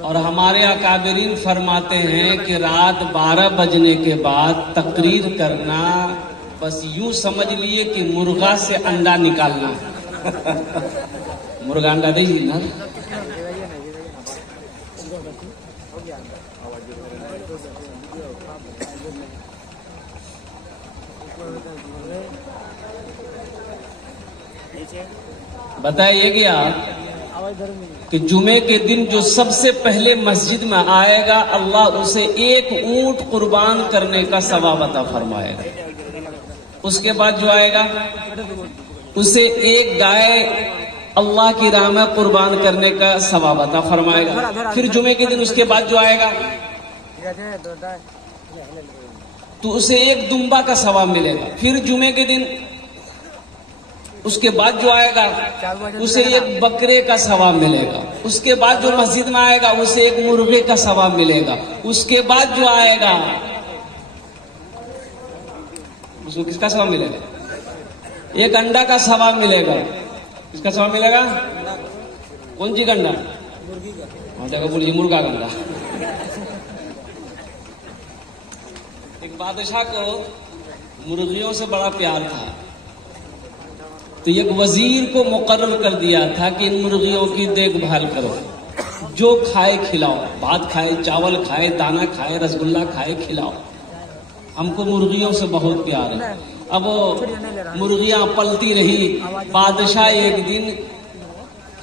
और हमारे अकाबरीन फरमाते हैं कि रात 12 बजने के बाद तकरीर करना, बस यूं समझ लिए कि मुर्गा से अंडा निकालना। मुर्गा अंडा दे ना। बताइए क्या कि जुमे के दिन जो सबसे पहले मस्जिद में आएगा, अल्लाह उसे एक ऊंट कुर्बान करने का सवाब अता फरमाएगा। उसके बाद जो आएगा उसे एक गाय अल्लाह की राह में कुर्बान करने का सवाब अता फरमाएगा। फिर जुमे के दिन उसके बाद जो आएगा तो उसे एक दुम्बा का सवाब मिलेगा। फिर जुमे के दिन उसके बाद जो आएगा उसे एक बकरे का सवाब मिलेगा। उसके बाद जो मस्जिद में आएगा उसे एक मुर्गे का सवाब मिलेगा। उसके बाद जो आएगा उसको किसका सवाब मिलेगा? एक अंडा का सवाब मिलेगा। किसका सवाब मिलेगा? कौन सी अंडा? देखो बोलिए मुर्गा का अंडा। एक बादशाह को मुर्गियों से बड़ा प्यार था, तो एक वजीर को मुकर्रर कर दिया था कि इन मुर्गियों की देखभाल करो, जो खाए खिलाओ, भात खाए, चावल खाए, दाना खाए, रसगुल्ला खाए, खिलाओ। हमको मुर्गियों से बहुत प्यार है। अब वो मुर्गियां पलती रही। बादशाह एक दिन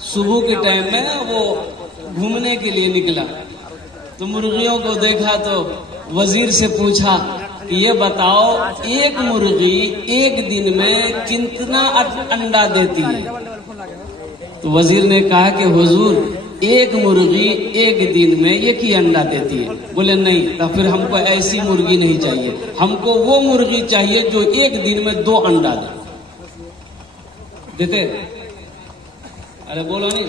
सुबह के टाइम में वो घूमने के लिए निकला, तो मुर्गियों को देखा तो वजीर से पूछा कि ये बताओ एक मुर्गी एक दिन में कितना अंडा देती है? तो वजीर ने कहा कि हुजूर एक मुर्गी एक दिन में एक ही अंडा देती है। बोले नहीं, तो फिर हमको ऐसी मुर्गी नहीं चाहिए, हमको वो मुर्गी चाहिए जो एक दिन में 2 अंडा देते। अरे बोलो नहीं।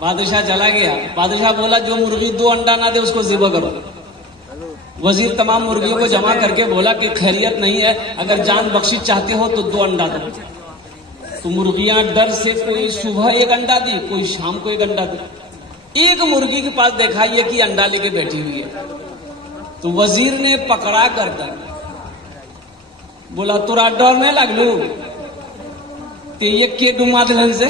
बादशाह चला गया। बादशाह बोला जो मुर्गी 2 अंडा ना दे उसको ज़िबा करो। वजीर तमाम मुर्गियों को जमा करके बोला कि खैरियत नहीं है, अगर जान बख्शिश चाहते हो तो 2 अंडा दो। तो मुर्गियां डर से कोई सुबह एक अंडा दी, कोई शाम को एक अंडा दी। एक मुर्गी के पास देखा ये कि अंडा लेके बैठी हुई है, तो वजीर ने पकड़ा कर दर बोला तुरा डरने लगलू ते ये के डुमा दिलन से।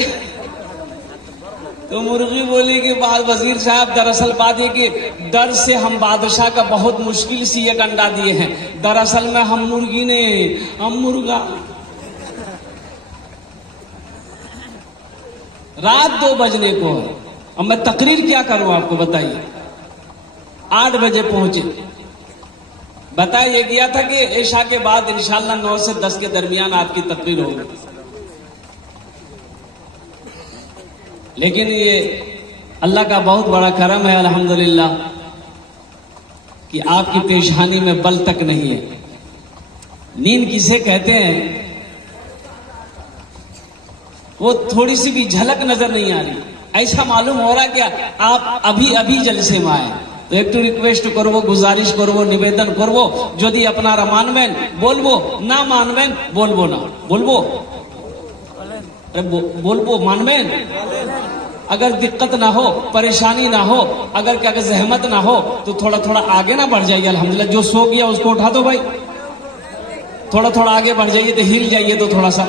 तो मुर्गी बोली कि वजीर साहब दरअसल बात है कि डर से हम बादशाह का बहुत मुश्किल से एक अंडा दिए हैं, दरअसल में हम मुर्गी ने हम मुर्गा। रात 2 बजने को है, अब मैं तकरीर क्या करूं आपको बताइए। 8 बजे पहुंचे। बताया गया था कि ऐशा के बाद इंशाल्लाह 9 से 10 के दरमियान आपकी तकरीर होगी, लेकिन ये अल्लाह का बहुत बड़ा करम है अल्हम्दुलिल्लाह कि आपकी पेशानी में बल तक नहीं है। नींद किसे कहते हैं वो थोड़ी सी भी झलक नजर नहीं आ रही, ऐसा मालूम हो रहा क्या आप अभी अभी जलसे में आए। तो एक तो रिक्वेस्ट करवो, गुजारिश करवो, निवेदन करवो, यदि अपना मानवें बोलबो, ना मानवें बोलबो ना बोलबो, अरे बोलबो मानवें। अगर दिक्कत ना हो, परेशानी ना हो, अगर क्या जहमत ना हो तो थोड़ा थोड़ा आगे ना बढ़ जाइए। अल्हम्दुलिल्लाह जो सो गया उसको उठा दो भाई, थोड़ा थोड़ा आगे बढ़ जाइए, तो हिल जाइए, तो थोड़ा सा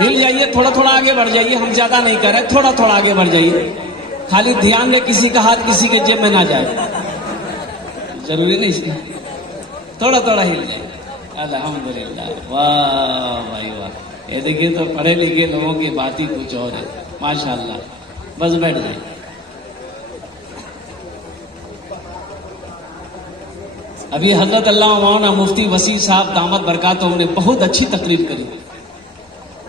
हिल जाइए, थोड़ा थोड़ा आगे बढ़ जाइए। हम ज्यादा नहीं कर रहे, थोड़ा थोड़ा आगे बढ़ जाइए। खाली ध्यान रहे किसी का हाथ किसी के जेब में ना जाए, जरूरी नहीं इसका, थोड़ा थोड़ा हिल जाए। अल्हम्दुलिल्लाह, वाह भाई वाह। ये देखिए तो पढ़े लिखे लोगों की बात ही कुछ और है, माशाअल्लाह। बस बैठ जाए। अभी हजरत अल्लाह मौलाना मुफ्ती वसी साहब दामद बरकातुहू ने बहुत अच्छी तकरीर करी।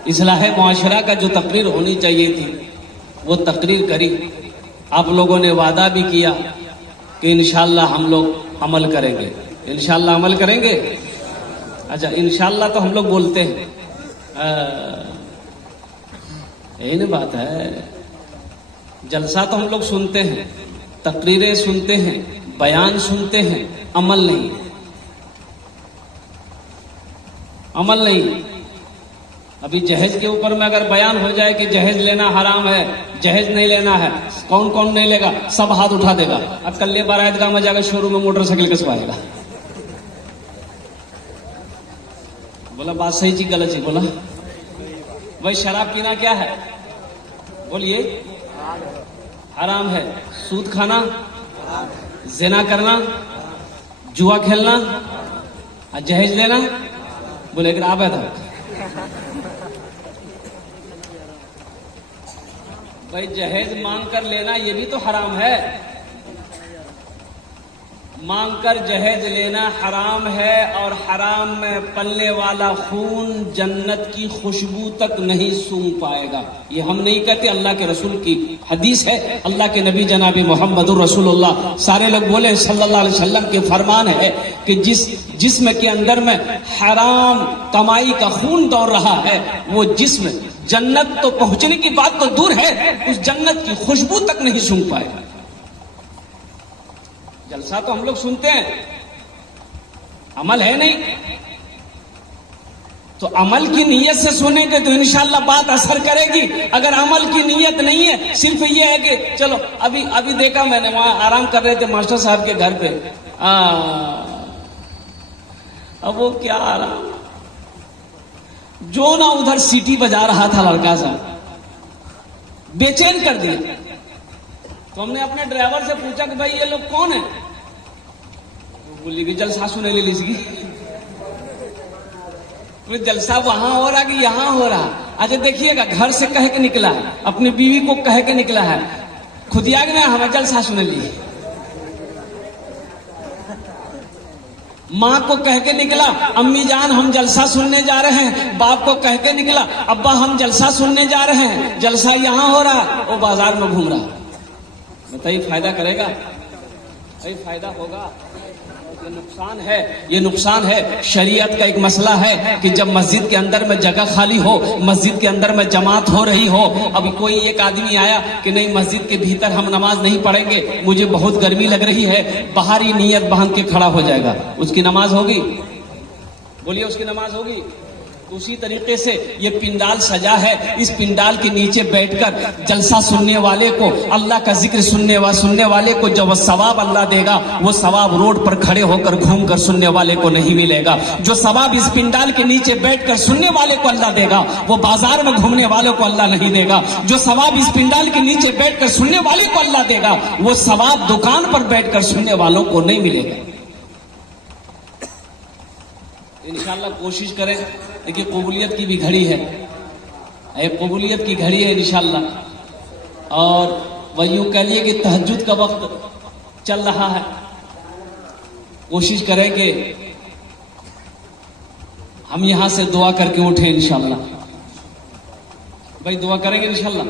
इस्लाह मुआशरा का जो तकरीर होनी चाहिए थी वो तकरीर करी। आप लोगों ने वादा भी किया कि इंशाअल्लाह हम लोग अमल करेंगे, इंशाअल्लाह अमल करेंगे। अच्छा, इंशाअल्लाह तो हम लोग बोलते हैं, यही ना बात है। जलसा तो हम लोग सुनते हैं, तकरीरें सुनते हैं, बयान सुनते हैं, अमल नहीं, अमल नहीं। अभी जहेज के ऊपर में अगर बयान हो जाए कि जहेज लेना हराम है, जहेज नहीं लेना है, कौन कौन नहीं लेगा, सब हाथ उठा देगा। अब कल बारातगाह में जाकर शोरूम में मोटरसाइकिल कसवाएगा। बोला बात सही चीज गलत चीज बोला। भाई शराब पीना क्या है, बोलिए हराम है। सूद खाना, जिना करना, जुआ खेलना और जहेज लेना, बोले कि आप है था। भाई जहेज मांग कर लेना ये भी तो हराम है। मांग कर जहेज लेना हराम है, और हराम में पलने वाला खून जन्नत की खुशबू तक नहीं सूंघ पाएगा। ये हम नहीं कहते, अल्लाह के रसूल की हदीस है। अल्लाह के नबी जनाब मोहम्मदुर रसूलुल्लाह सारे लोग बोले सल्लल्लाहु अलैहि वसल्लम के फरमान है कि जिस्म के अंदर में हराम कमाई का खून दौड़ रहा है, वो जिस्म जन्नत तो पहुंचने की बात तो दूर है, उस जन्नत की खुशबू तक नहीं सूंघ पाएगा। जलसा तो हम लोग सुनते हैं, अमल है नहीं। तो अमल की नीयत से सुनेंगे तो इंशाल्लाह बात असर करेगी। अगर अमल की नीयत नहीं है, सिर्फ ये है कि चलो अभी देखा मैंने, वहां आराम कर रहे थे मास्टर साहब के घर पे। अब वो क्या आराम, जो ना उधर सीटी बजा रहा था लड़का साहब, बेचैन कर दिया। तो हमने अपने ड्राइवर से पूछा कि भाई ये लोग कौन है, वो बोली कि जलसा सुने ले लीजिए। तो जलसा वहां हो रहा कि यहां हो रहा। अच्छा देखिएगा, घर से कह के निकला है, अपनी बीवी को कह के निकला है, खुद याद में हमें जलसा सुने ली। माँ को कह के निकला, अम्मी जान हम जलसा सुनने जा रहे हैं। बाप को कह के निकला, अब्बा हम जलसा सुनने जा रहे हैं। जलसा यहां हो रहा, वो बाजार में घूम रहा। बताइए फायदा करेगा? भाई फायदा होगा? ये नुकसान है, ये नुकसान है। शरीयत का एक मसला है कि जब मस्जिद के अंदर में जगह खाली हो, मस्जिद के अंदर में जमात हो रही हो, अभी कोई एक आदमी आया कि नहीं मस्जिद के भीतर हम नमाज नहीं पढ़ेंगे, मुझे बहुत गर्मी लग रही है, बाहर ही नियत बांध के खड़ा हो जाएगा, उसकी नमाज होगी? बोलिए उसकी नमाज होगी? उसी तरीके से ये पिंडाल सजा है, इस पिंडाल के नीचे बैठकर जलसा सुनने वाले को, अल्लाह का जिक्र सुनने वाले को जो सवाब अल्लाह देगा, वो सवाब रोड पर खड़े होकर घूमकर सुनने वाले को नहीं मिलेगा। जो सवाब इस पिंडाल के नीचे बैठकर सुनने वाले को अल्लाह देगा, वो बाजार में घूमने वालों को अल्लाह नहीं देगा। जो सवाब इस पिंडाल के नीचे बैठकर सुनने वाले को अल्लाह देगा, वो सवाब दुकान पर बैठकर सुनने वालों को नहीं मिलेगा। इंशाल्लाह कोशिश करें। देखिए कबूलियत की भी घड़ी है, कबूलियत की घड़ी है इंशाल्लाह। और वह यूं कह लिए कि तहज्जुद का वक्त चल रहा है। कोशिश करें कि हम यहां से दुआ करके उठे इंशाल्लाह। भाई दुआ करेंगे इंशाल्लाह।